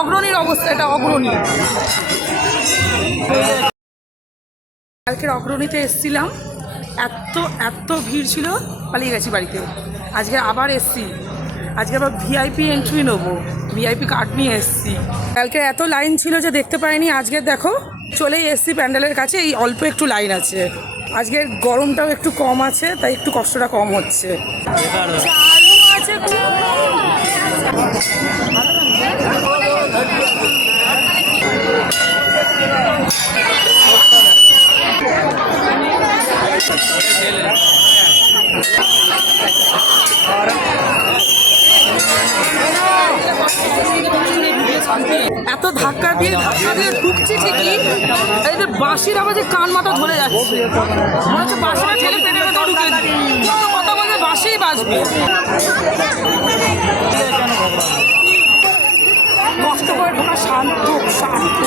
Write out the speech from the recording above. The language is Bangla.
অগ্রণীর অবস্থা, এটা অগ্রণী। কালকের অগ্রণীতে এসছিলাম, এত এত ভিড় ছিল, পালিয়ে গেছি বাড়িতে। আজকে আবার এসছি, আজকে আবার ভিআইপি এন্ট্রি নেবো, ভিআইপি কার্ড নিয়ে এসছি। কালকে এত লাইন ছিল যে দেখতে পাইনি, আজকে দেখো চলেই এসছি প্যান্ডেলের কাছে, এই অল্প একটু লাইন আছে। আজকে গরমটাও একটু কম আছে, তাই একটু কষ্টটা কম হচ্ছে। চালু আছে এত ধাক্কা দিয়ে ঢুকছি ঠিকই, এই যে বাঁশির আওয়াজে কান মাথা ধরে যাচ্ছে, মনে হচ্ছে বাঁশিটা ঠেলে পেটে ভেতর ঢুকে কথা বলতে বাঁশিই বাজবে। কষ্ট করে ঢোকা শান্ত শান্ত।